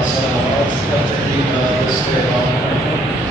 السماوات لا تأتينا رزقها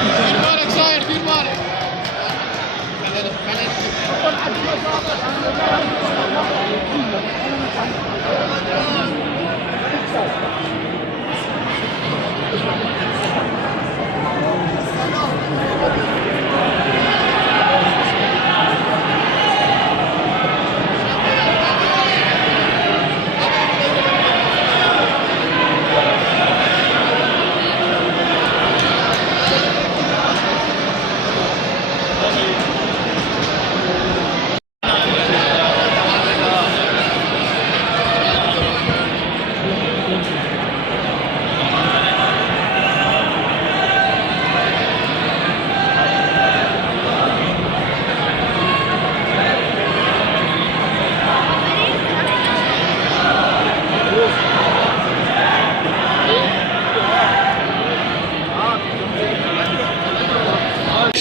بالك صاير دير بالك.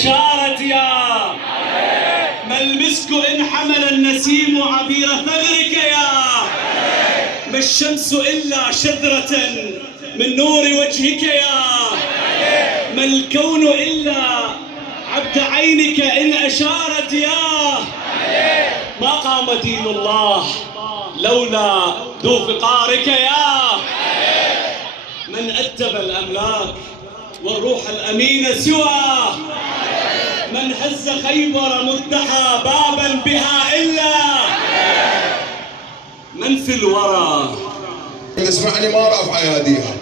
شارت يا ما المسك إن حمل النسيم عبير ثغرك يا ما الشمس إلا شذرة من نور وجهك يا ما الكون إلا عبد عينك إن أشارت يا ما قام دين الله لولا ذو فقارك يا من أدب الأملاك والروح الأمين سواه من هز خيبر مفتحى بابا بها إلا من في الورى. اسمعني ما رافع اياديها،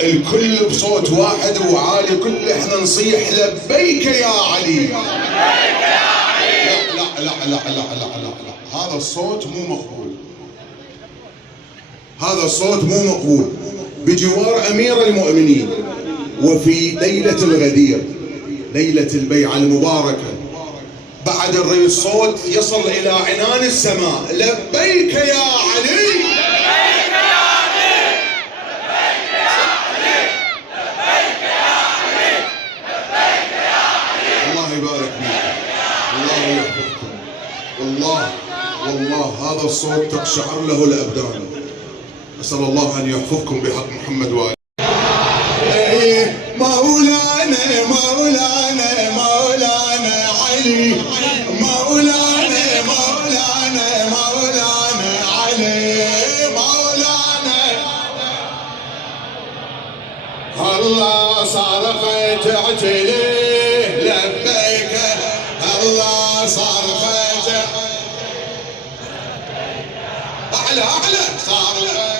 الكل بصوت واحد وعالي، كل احنا نصيح لبيك يا علي. لبيك يا علي. لا لا لا لا لا لا لا لا، هذا الصوت مو مقبول، هذا الصوت مو مقبول. بجوار امير المؤمنين وفي ليلة الغدير، ليلة البيعة المباركة، بعد الري الصوت يصل إلى عنان السماء. لبيك يا علي. لبيك يا علي. لبيك يا علي. لبيك يا علي. لبيك يا علي. الله يبارك فيكم، الله يحفظكم. والله والله هذا الصوت تقشعر له الأبدان. أسأل الله أن يحفظكم بحق محمد وآله. مولانا مولانا مولانا علي، مولانا مولانا مولانا علي، مولانا. الله صرخت اعتلي لبيك، الله صرخت اعلى اعلى صرخت.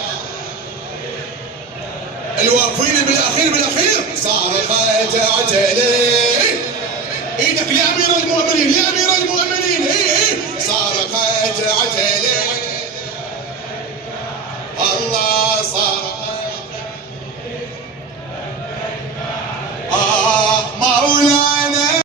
الواقفين بالاخير بالاخير صرخت اعتلي. ايدك لامير المؤمنين، لامير